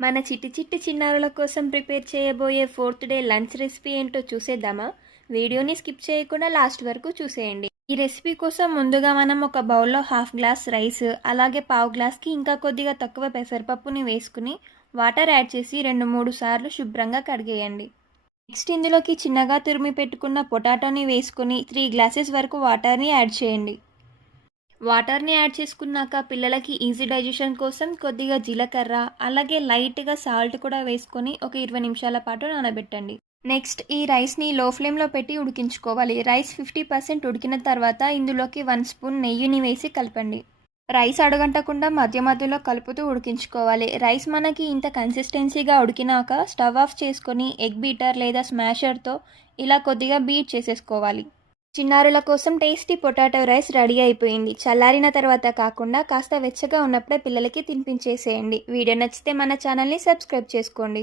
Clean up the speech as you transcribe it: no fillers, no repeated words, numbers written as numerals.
మన చిట్టి చిట్టి చిన్నారుల కోసం ప్రిపేర్ చేయబోయే ఫోర్త్ డే లంచ్ రెసిపీ ఏంటో చూసేద్దామా? వీడియోని స్కిప్ చేయకుండా లాస్ట్ వరకు చూసేయండి. ఈ రెసిపీ కోసం ముందుగా మనం ఒక బౌల్లో హాఫ్ గ్లాస్ రైస్, అలాగే పావు గ్లాస్కి ఇంకా కొద్దిగా తక్కువ పెసరపప్పుని వేసుకుని వాటర్ యాడ్ చేసి 2-3 సార్లు శుభ్రంగా కడిగేయండి. నెక్స్ట్ ఇందులోకి చిన్నగా తురిమి పెట్టుకున్న పొటాటోని వేసుకుని 3 గ్లాసెస్ వరకు వాటర్ని యాడ్ చేయండి. వాటర్ని యాడ్ చేసుకున్నాక పిల్లలకి ఈజీ డైజెషన్ కోసం కొద్దిగా జీలకర్ర, అలాగే లైట్గా సాల్ట్ కూడా వేసుకొని ఒక 20 నిమిషాల పాటు నానబెట్టండి. నెక్స్ట్ ఈ రైస్ని లో ఫ్లేమ్లో పెట్టి ఉడికించుకోవాలి. రైస్ 50% ఉడికిన తర్వాత ఇందులోకి 1 స్పూన్ నెయ్యిని వేసి కలపండి. రైస్ అడుగంటకుండా మధ్య మధ్యలో కలుపుతూ ఉడికించుకోవాలి. రైస్ మనకి ఇంత కన్సిస్టెన్సీగా ఉడికినాక స్టవ్ ఆఫ్ చేసుకొని ఎగ్ బీటర్ లేదా స్మాషర్తో ఇలా కొద్దిగా బీట్ చేసేసుకోవాలి. చిన్నారుల కోసం టేస్టీ పొటాటో రైస్ రెడీ అయిపోయింది. చల్లారిన తర్వాత కాకుండా కాస్త వెచ్చగా ఉన్నప్పుడే పిల్లలకి తినిపించేసేయండి. వీడియో నచ్చితే మన ఛానల్ని సబ్స్క్రైబ్ చేసుకోండి.